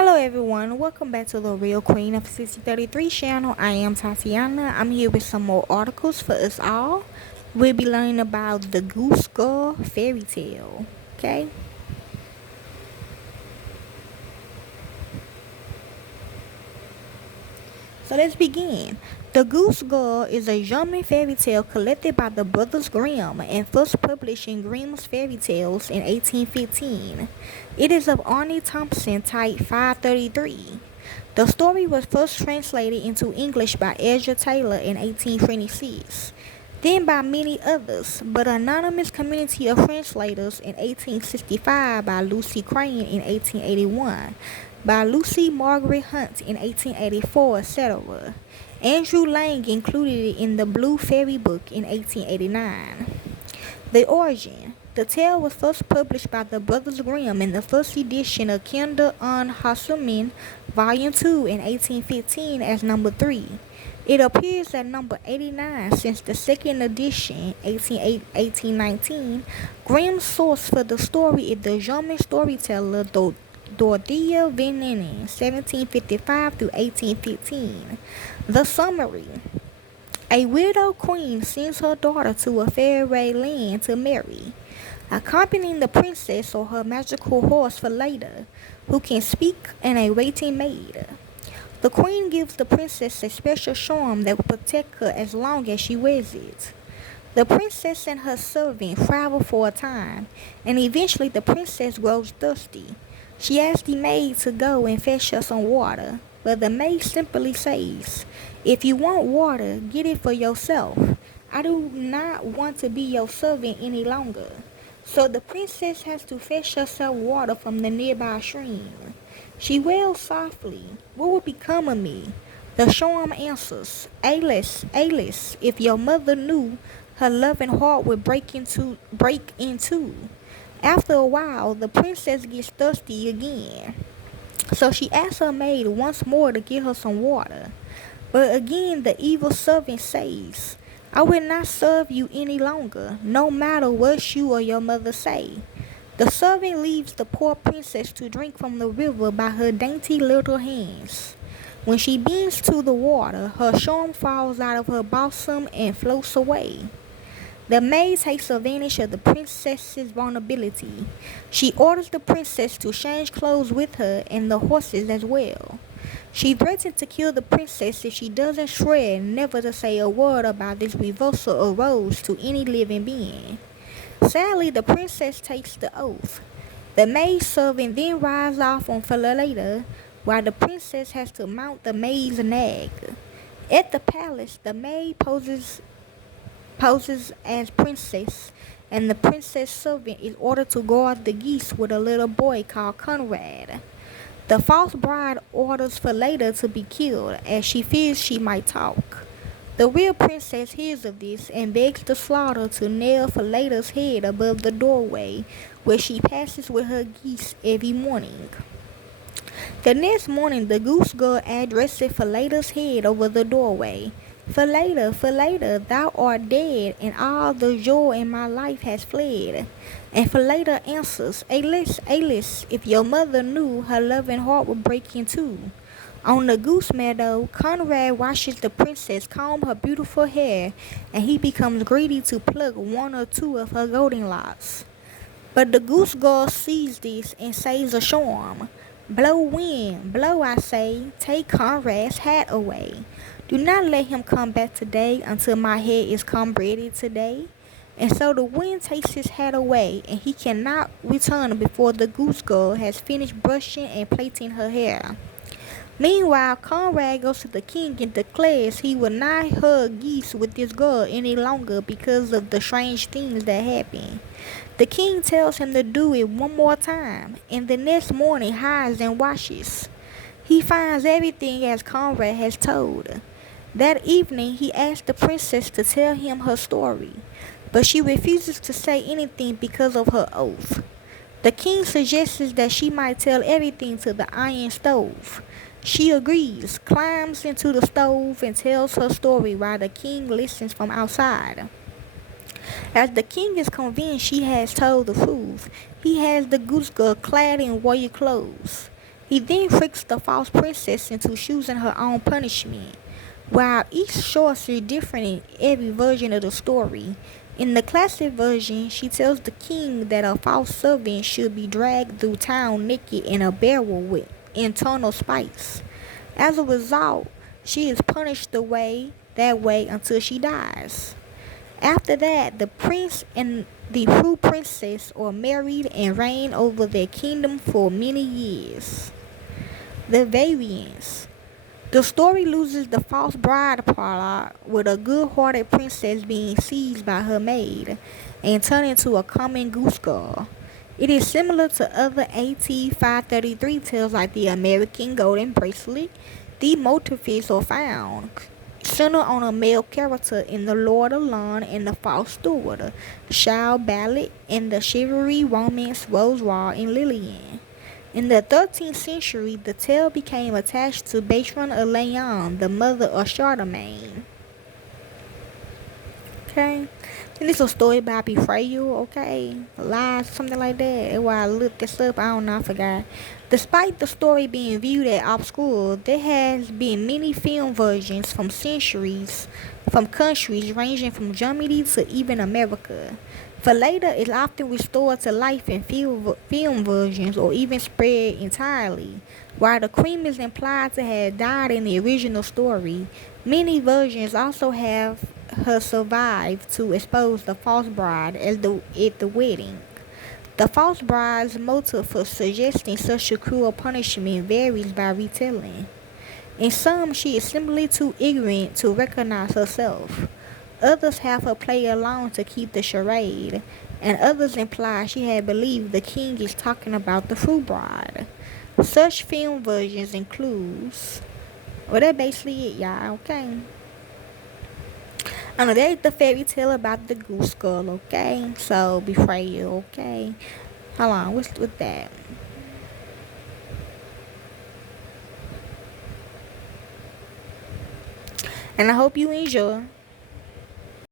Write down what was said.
Hello everyone, welcome back to the Real Queen of 6033 channel. I am Tatiana. I'm here with some more articles for us all. We'll be learning about the Goose Girl fairy tale. Okay? So let's begin. The Goose Girl is a German fairy tale collected by the Brothers Grimm and first published in Grimm's Fairy Tales in 1815. It is of Arnie Thompson, type 533. The story was first translated into English by Ezra Taylor in 1826, then by many others, but anonymous community of translators in 1865 by Lucy Crane in 1881, by Lucy Margaret Hunt in 1884, etc. Andrew Lang included it in the Blue Fairy Book in 1889. The origin. The tale was first published by the Brothers Grimm in the first edition of Kinder und Hasummen, Volume 2 in 1815 as number 3. It appears at number 89 since the second edition, 1819. Grimm's source for the story is the German storyteller Dorothea Venenen, 1755 through 1815. The summary. A widow queen sends her daughter to a fairy land to marry, accompanying the princess or her magical horse for later, who can speak, and a waiting maid. The queen gives the princess a special charm that will protect her as long as she wears it. The princess and her servant travel for a time, and eventually the princess grows thirsty. She asks the maid to go and fetch her some water, but the maid simply says, "If you want water, get it for yourself. I do not want to be your servant any longer." So the princess has to fetch herself water from the nearby stream. She wails softly, "What will become of me?" The charm answers, "Alas, alas, if your mother knew, her loving heart would break in two." After a while, the princess gets thirsty again. So she asks her maid once more to get her some water. But again the evil servant says, "I will not serve you any longer, no matter what you or your mother say." The servant leaves the poor princess to drink from the river by her dainty little hands. When she bends to the water, her charm falls out of her bosom and floats away. The maid takes advantage of the princess's vulnerability. She orders the princess to change clothes with her and the horses as well. She threatens to kill the princess if she doesn't swear never to say a word about this reversal of roles to any living being. Sadly, the princess takes the oath. The maid servant then rides off on for later, while the princess has to mount the maid's nag. At the palace, the maid poses as princess, and the princess servant is ordered to guard the geese with a little boy called Conrad. The false bride orders for later to be killed, as she fears she might talk. The real princess hears of this and begs the slaughter to nail Falada's head above the doorway, where she passes with her geese every morning. The next morning, the Goose Girl addresses Falada's head over the doorway. "Falada, Falada, thou art dead, and all the joy in my life has fled." And Falada answers, "Alas, alas, if your mother knew, her loving heart would break in two." On the goose meadow, Conrad watches the princess comb her beautiful hair, and he becomes greedy to pluck one or two of her golden locks. But the Goose Girl sees this and says a charm. "Blow, wind, blow, I say, take Conrad's hat away. Do not let him come back today until my head is come ready today." And so the wind takes his hat away, and he cannot return before the Goose Girl has finished brushing and plaiting her hair. Meanwhile, Conrad goes to the king and declares he will not hug geese with this girl any longer because of the strange things that happen. The king tells him to do it one more time, and the next morning hides and watches. He finds everything as Conrad has told. That evening, he asks the princess to tell him her story, but she refuses to say anything because of her oath. The king suggests that she might tell everything to the iron stove. She agrees, climbs into the stove, and tells her story while the king listens from outside. As the king is convinced she has told the truth, he has the Goose Girl clad in royal clothes. He then tricks the false princess into choosing her own punishment. While each choice is different in every version of the story, in the classic version, she tells the king that a false servant should be dragged through town naked in a barrel with internal spikes. As a result, she is punished that way until she dies. After that, the prince and the true princess are married and reign over their kingdom for many years. The variants. The story loses the false bride prologue with a good-hearted princess being seized by her maid and turned into a common goose girl. It is similar to other AT 533 tales like the American Golden Bracelet. The motifs are found centered on a male character in The Lord of Lawn and The False Steward, Child Ballad, and the chivalry romance Rosewall and Lillian. In the 13th century, the tale became attached to Bertrand of Leon, the mother of Charlemagne. Okay? And this is a story about betrayal, okay? Lies, something like that. And while I looked this up, I don't know, I forgot. Despite the story being viewed as obscure, there has been many film versions from countries ranging from Germany to even America. For later, it's often restored to life in film versions or even spread entirely. While the cream is implied to have died in the original story, many versions also have her survive to expose the false bride at the wedding. The false bride's motive for suggesting such a cruel punishment varies by retelling. In some, she is simply too ignorant to recognize herself. Others have her play along to keep the charade, and others imply she had believed the king is talking about the true bride. Such film versions includes, well, that's basically it, y'all, okay? I know that is the fairy tale about the Goose Girl, okay? So, betrayal, okay? Hold on, what's with that? And I hope you enjoy.